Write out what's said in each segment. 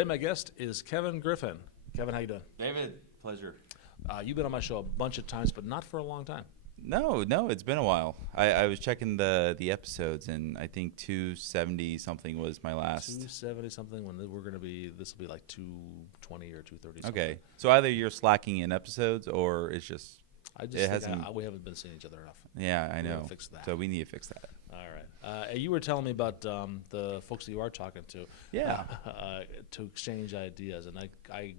Today my guest is Kevin Griffin. Kevin, how you doing? David, pleasure. You've been on my show a bunch of times, but not for a long time. No, it's been a while. I was checking the episodes, and I think 270 something was my last. 270 something. When we're going to be, this will be like 220 or 230. Okay, so either you're slacking in episodes, or it's just we haven't been seeing each other enough. Yeah, I know. Fix that. So we need to fix that. All right. You were telling me about the folks that you are talking to. Yeah. To exchange ideas, and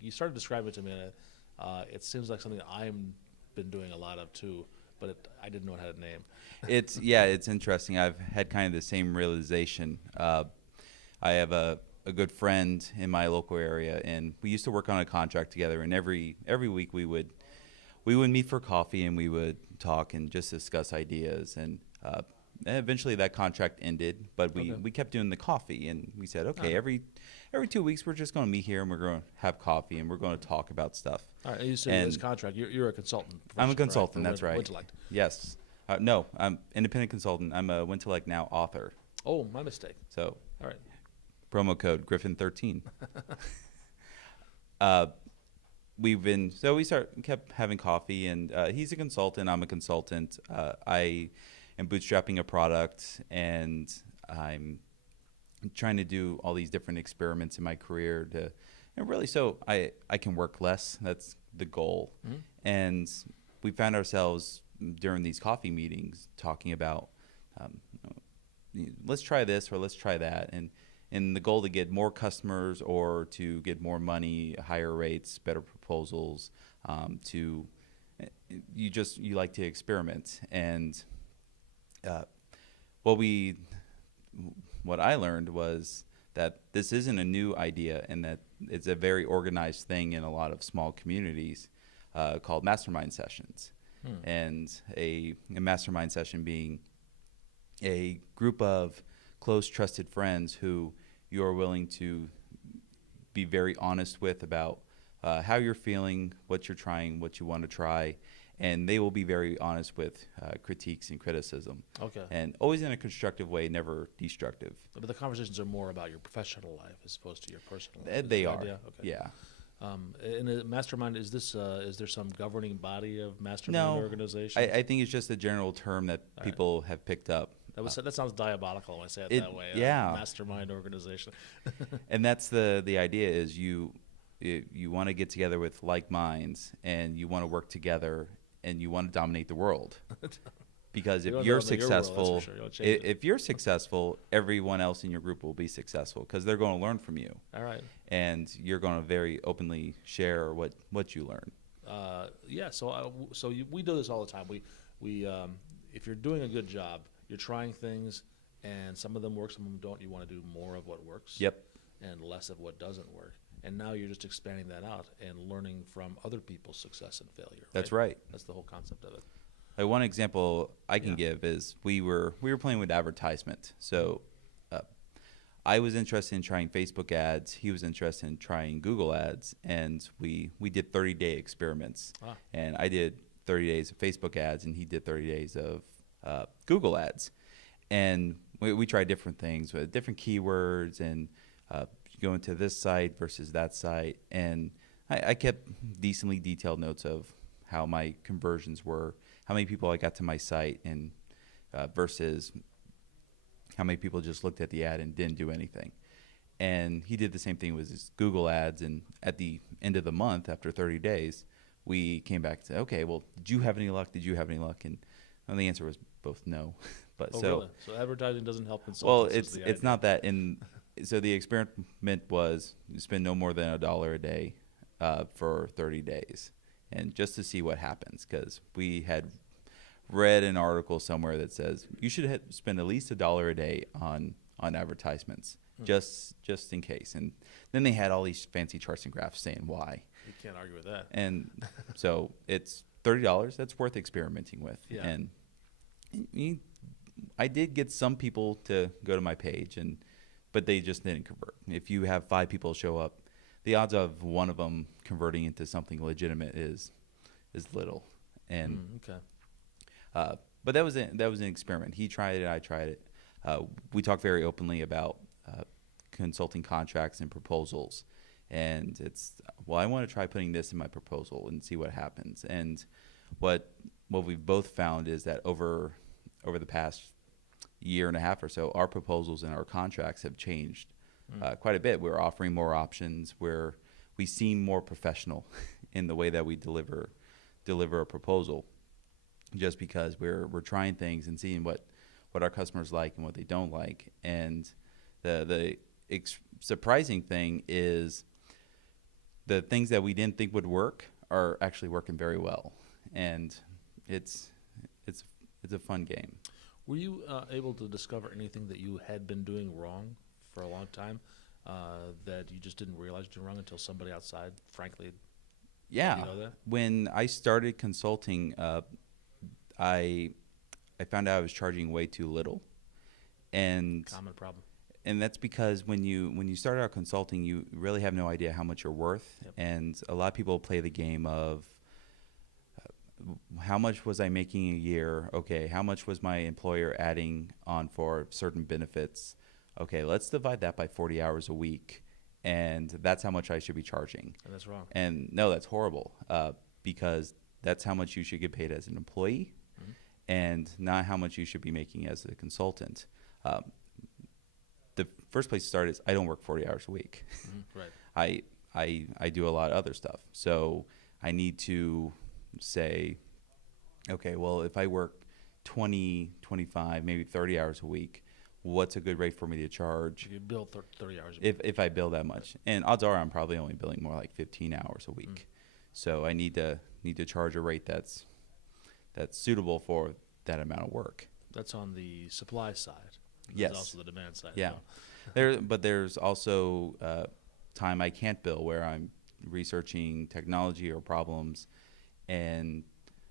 you started describing it to me. And it seems like something I've been doing a lot of too. But I didn't know it had a name. It's interesting. I've had kind of the same realization. I have a good friend in my local area, and we used to work on a contract together. And every week we would meet for coffee, and we would talk and just discuss ideas. And eventually that contract ended, but we kept doing the coffee, and we said, okay, every 2 weeks we're just going to meet here, and we're going to have coffee, and we're going to talk about stuff. All right, you said this contract. You're a consultant. I'm a consultant. Right? That's right. Wintellect. Yes. No, I'm independent consultant. I'm a Wintellect now author. Oh, my mistake. So, all right. Promo code Griffin 13. We kept having coffee, and he's a consultant. I'm a consultant. I am bootstrapping a product, and I'm trying to do all these different experiments in my career and really so I can work less. That's the goal. Mm-hmm. And we found ourselves during these coffee meetings talking about let's try this or let's try that, and the goal to get more customers or to get more money, higher rates, better proposals. You like to experiment, and what I learned was that this isn't a new idea, and that it's a very organized thing in a lot of small communities called mastermind sessions. And a mastermind session being a group of close, trusted friends who you are willing to be very honest with about how you're feeling, what you're trying, what you want to try, and they will be very honest with critiques and criticism. Okay. And always in a constructive way, never destructive. But the conversations are more about your professional life as opposed to your personal life. They are. Okay. Yeah. In a mastermind, is there some governing body of mastermind organization? I think it's just a general term that people have picked up. That sounds diabolical when I say it that way. Yeah. Mastermind organization. And that's the idea is you want to get together with like minds, and you want to work together, and you want to dominate the world. Because if you're successful, if you're successful, everyone else in your group will be successful because they're going to learn from you. All right. And you're going to very openly share what you learn. We do this all the time. We if you're doing a good job, you're trying things, and some of them work, some of them don't. You want to do more of what works. Yep. And less of what doesn't work. And now you're just expanding that out and learning from other people's success and failure. Right? That's right. That's the whole concept of it. Like one example I can give is we were playing with advertisement. So I was interested in trying Facebook ads. He was interested in trying Google ads, and we did 30-day experiments. And I did 30 days of Facebook ads, and he did 30 days of Google ads. And we tried different things with different keywords and going to this site versus that site. And I kept decently detailed notes of how my conversions were, how many people I got to my site, and versus how many people just looked at the ad and didn't do anything. And he did the same thing with his Google ads. And at the end of the month, after 30 days, we came back to, okay, well, did you have any luck? Did you have any luck? And the answer was both no. But really? So advertising doesn't help consultants. Well, it's not that. So the experiment was you spend no more than $1 a day for 30 days, and just to see what happens, because we had read an article somewhere that says you should spend at least $1 a day on advertisements, just in case. And then they had all these fancy charts and graphs saying why. You can't argue with that. And so it's $30 that's worth experimenting with. Yeah. And I did get some people to go to my page, but they just didn't convert. If you have 5 people show up, the odds of one of them converting into something legitimate is little. And but that was an experiment. He tried it, I tried it. We talked very openly about consulting contracts and proposals, and it's, well, I want to try putting this in my proposal and see what happens. And what we've both found is that over the past year and a half or so, our proposals and our contracts have changed quite a bit. We're offering more options, where we seem more professional in the way that we deliver a proposal, just because we're trying things and seeing what our customers like and what they don't like. And the surprising thing is the things that we didn't think would work are actually working very well, and it's a fun game. Were you able to discover anything that you had been doing wrong for a long time that you just didn't realize you did wrong until somebody outside, frankly, Yeah. let you know that? When I started consulting, I found out I was charging way too little, and Common problem. that's because when you start out consulting, you really have no idea how much you're worth. Yep. And a lot of people play the game of how much was I making a year? Okay, how much was my employer adding on for certain benefits? Okay, let's divide that by 40 hours a week, and that's how much I should be charging. And that's wrong. And no, that's horrible, because that's how much you should get paid as an employee, and not how much you should be making as a consultant. The first place to start is I don't work 40 hours a week. Right. I do a lot of other stuff. So I need to say, okay, well, if I work 20, 25, maybe 30 hours a week, what's a good rate for me to charge If you bill 30 hours a week. if I bill that much? And odds are I'm probably only billing more like 15 hours a week. So I need to charge a rate that's suitable for that amount of work. That's on the supply side. Yes. There's also the demand side. Yeah. As well. But there's also time I can't bill, where I'm researching technology or problems,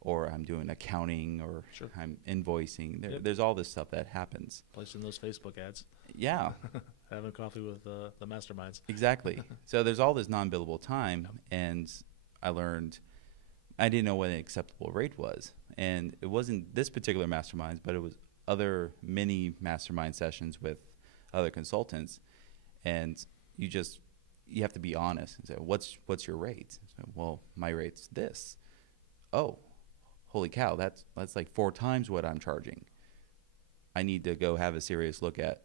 or I'm doing accounting, or Sure. I'm invoicing. Yep. There's all this stuff that happens. Placing those Facebook ads, Yeah, having coffee with the masterminds. exactly. So there's all this non-billable time, and I learned I didn't know what an acceptable rate was. And it wasn't this particular masterminds, but it was other mini mastermind sessions with other consultants. And you have to be honest and say, what's your rate? So, well, my rate's this. Oh, holy cow, that's like 4 times what I'm charging. I need to go have a serious look at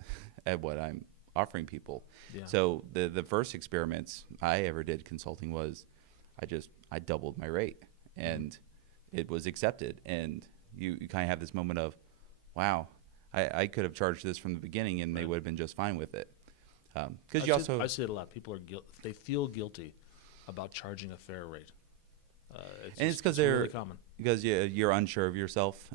what I'm offering people. Yeah. So the first experiments I ever did consulting was I doubled my rate, and it was accepted. And you kind of have this moment of, wow, I could have charged this from the beginning, and they would have been just fine with it. Because I see it a lot. People they feel guilty about charging a fair rate. It's because really common. Because you're unsure of yourself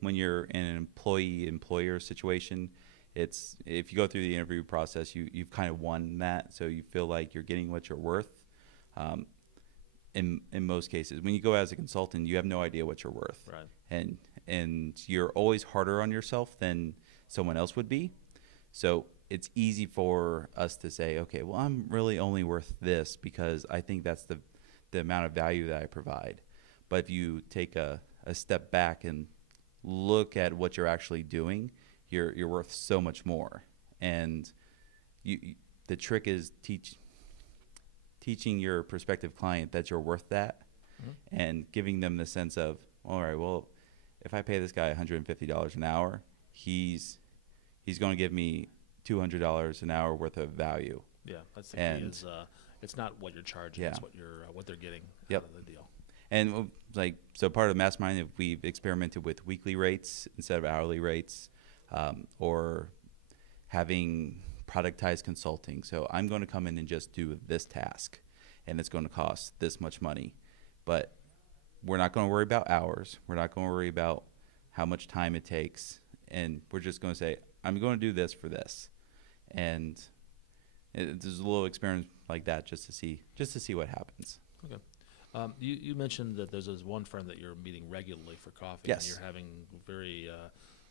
when you're in an employee-employer situation. It's if you go through the interview process, you've kind of won that, so you feel like you're getting what you're worth. In most cases, when you go as a consultant, you have no idea what you're worth, Right. and you're always harder on yourself than someone else would be. So it's easy for us to say, okay, well, I'm really only worth this because I think that's the amount of value that I provide. But if you take a step back and look at what you're actually doing, you're worth so much more. And the trick is teaching your prospective client that you're worth that, and giving them the sense of, all right, well, if I pay this guy $150 an hour, he's going to give me $200 an hour worth of value. Yeah, that's the key. Is it's not what you're charging; Yeah. it's what they're getting Yep. out of the deal. And so part of the mastermind, we've experimented with weekly rates instead of hourly rates, or having productized consulting. So I'm going to come in and just do this task, and it's going to cost this much money. But we're not going to worry about hours. We're not going to worry about how much time it takes. And we're just going to say, I'm going to do this for this. And there's a little experiment like that just to see what happens. Okay. You mentioned that there's this one firm that you're meeting regularly for coffee. Yes. And you're having very,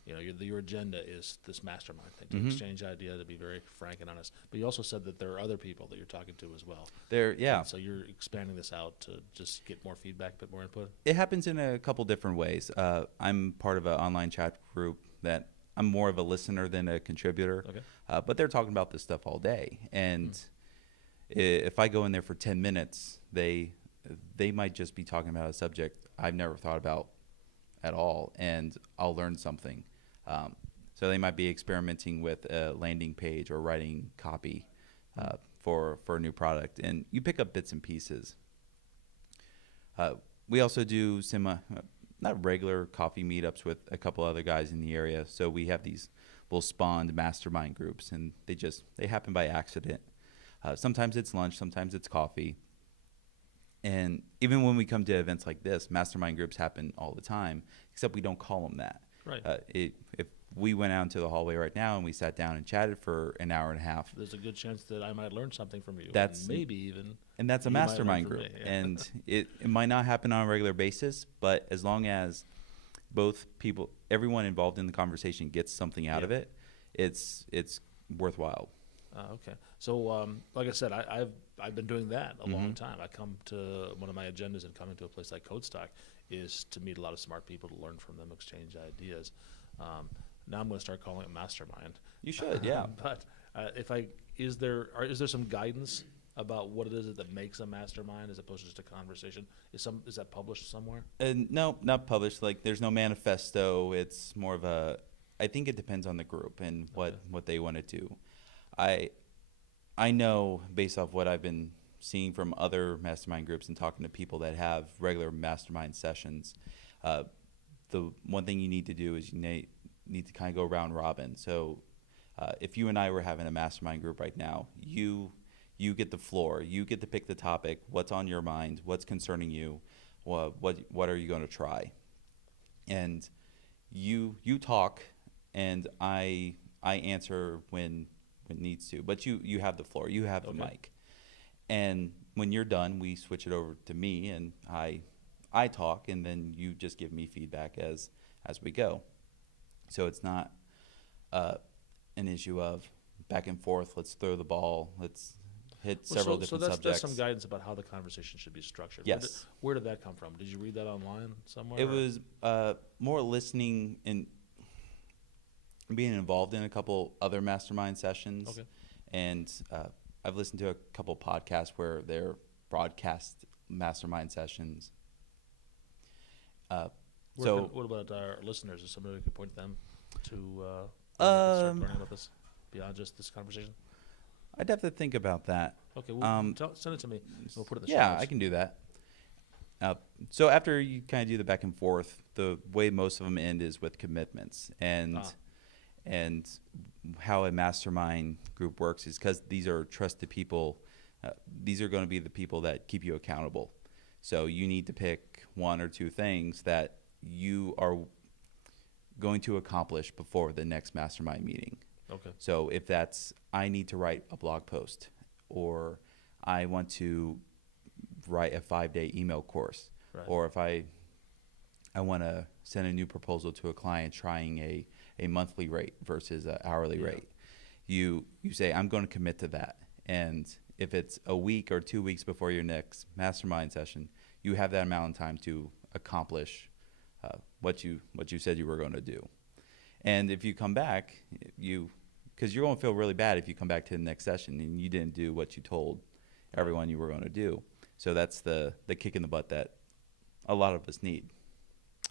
your agenda is this mastermind thing, to exchange ideas, to be very frank and honest. But you also said that there are other people that you're talking to as well. And so you're expanding this out to just get more feedback, a bit more input? It happens in a couple different ways. I'm part of an online chat group that I'm more of a listener than a contributor. Okay. But they're talking about this stuff all day. And if I go in there for 10 minutes, they might just be talking about a subject I've never thought about at all, and I'll learn something. So they might be experimenting with a landing page or writing copy for a new product, and you pick up bits and pieces. We also do not regular coffee meetups with a couple other guys in the area. So we have these little spawned mastermind groups, and they happen by accident. Sometimes it's lunch, sometimes it's coffee. And even when we come to events like this, mastermind groups happen all the time, except we don't call them that. Right. If we went out into the hallway right now and we sat down and chatted for an hour and a half, there's a good chance that I might learn something from you. That's maybe even. And that's a mastermind group. Yeah. And it might not happen on a regular basis, but as long as both people, everyone involved in the conversation gets something out of it, it's worthwhile. Okay. So, like I said, I've been doing that a long time. I come to one of my agendas and coming to a place like CodeStock is to meet a lot of smart people, to learn from them, exchange ideas. Now I'm going to start calling it mastermind. You should, yeah. But is there some guidance about what it is that makes a mastermind as opposed to just a conversation? Is that published somewhere? No, not published. Like, there's no manifesto. It's more of I think it depends on the group and what they want to do. I know based off what I've been seeing from other mastermind groups and talking to people that have regular mastermind sessions, the one thing you need to do is you need to kind of go round robin. So if you and I were having a mastermind group right now, you get the floor. You get to pick the topic, what's on your mind, what's concerning you, what are you going to try? And you talk, and I answer when it needs to. But you have the floor. You have the mic. And when you're done, we switch it over to me, and I talk, and then you just give me feedback as we go. So it's not an issue of back and forth. Let's throw the ball. Let's hit several different subjects. So that's some guidance about how the conversation should be structured. Yes. Where did that come from? Did you read that online somewhere? It was more listening and being involved in a couple other mastermind sessions. Okay. And I've listened to a couple podcasts where they're broadcast mastermind sessions. What about our listeners? Is somebody we could point them to start learning about this beyond just this conversation? I'd have to think about that. Okay, send it to me. We'll put it in the show notes. I can do that. So after you kind of do the back and forth, the way most of them end is with commitments. And how a mastermind group works is because these are trusted people. These are going to be the people that keep you accountable. So you need to pick one or two things that you are going to accomplish before the next mastermind meeting. Okay. So if that's, I need to write a blog post, or I want to write a 5-day email course, right. Or if I want to send a new proposal to a client trying a monthly rate versus an hourly rate, you say, I'm going to commit to that. And if it's a week or 2 weeks before your next mastermind session, you have that amount of time to accomplish what you said you were going to do. And if you come back, because you're going to feel really bad if you come back to the next session and you didn't do what you told everyone you were going to do. So that's the kick in the butt that a lot of us need.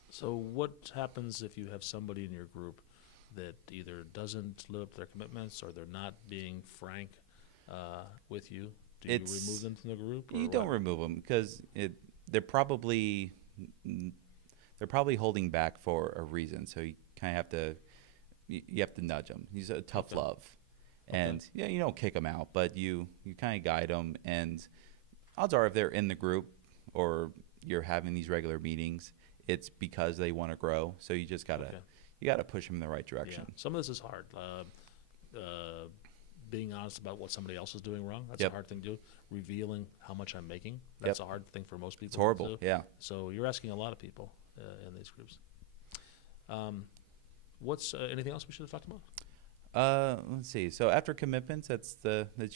So what happens if you have somebody in your group that either doesn't live up to their commitments, or they're not being frank with you? Do you remove them from the group? You don't remove them because they're probably holding back for a reason. So you kind of have to nudge them. He's a tough love, and you don't kick them out, but you kind of guide them. And odds are, if they're in the group or you're having these regular meetings, it's because they want to grow. So you just gotta push them in the right direction. Yeah. Some of this is hard. Being honest about what somebody else is doing wrong, that's a hard thing to do. Revealing how much I'm making, that's a hard thing for most people. It's horrible, to do. So you're asking a lot of people in these groups. What's anything else we should have talked about? Let's see. So after commitments, that's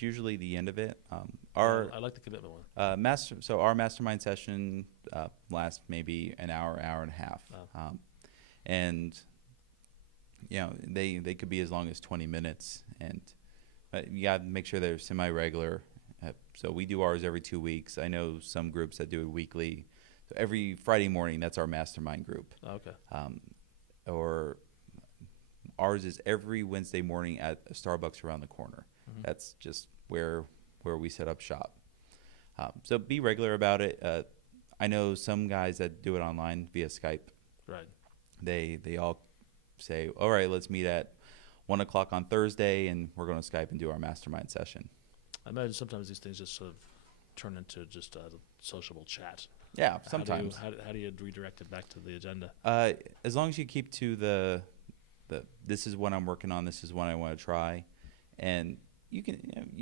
usually the end of it. I like the commitment one. So our mastermind session lasts maybe an hour and a half, and they could be as long as 20 minutes. And you got to make sure they're semi-regular, So we do ours every 2 weeks. I know some groups that do it weekly. So every Friday morning, that's our mastermind group. Okay. Or ours is every Wednesday morning at a Starbucks around the corner. Mm-hmm. That's just where we set up shop. So be regular about it. I know some guys that do it online via Skype. Right. They all say, all right, let's meet at 1 o'clock on Thursday, and we're going to Skype and do our mastermind session. I imagine sometimes these things just sort of turn into just a sociable chat. Yeah, sometimes. How do you redirect it back to the agenda? As long as you keep to the this is what I'm working on, this is what I want to try, and you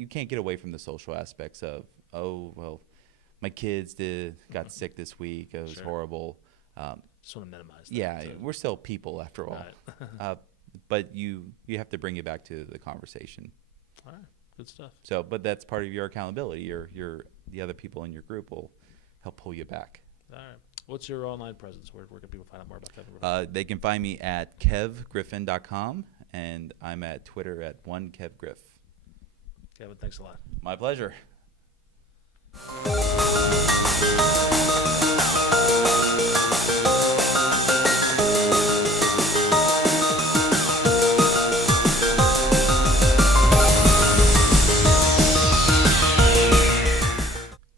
can't get away from the social aspects of, oh well, my kids got sick this week, it was horrible. Just want to minimize that. Yeah, we're still people after all. Right. But you have to bring it back to the conversation. All right, good stuff. So, but that's part of your accountability. The other people in your group will help pull you back. All right. What's your online presence? Where can people find out more about Kevin Griffin? They can find me at kevgriffin.com, and I'm at Twitter at 1kevgriff. Kevin, thanks a lot. My pleasure.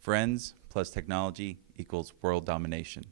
Friends plus technology equals world domination.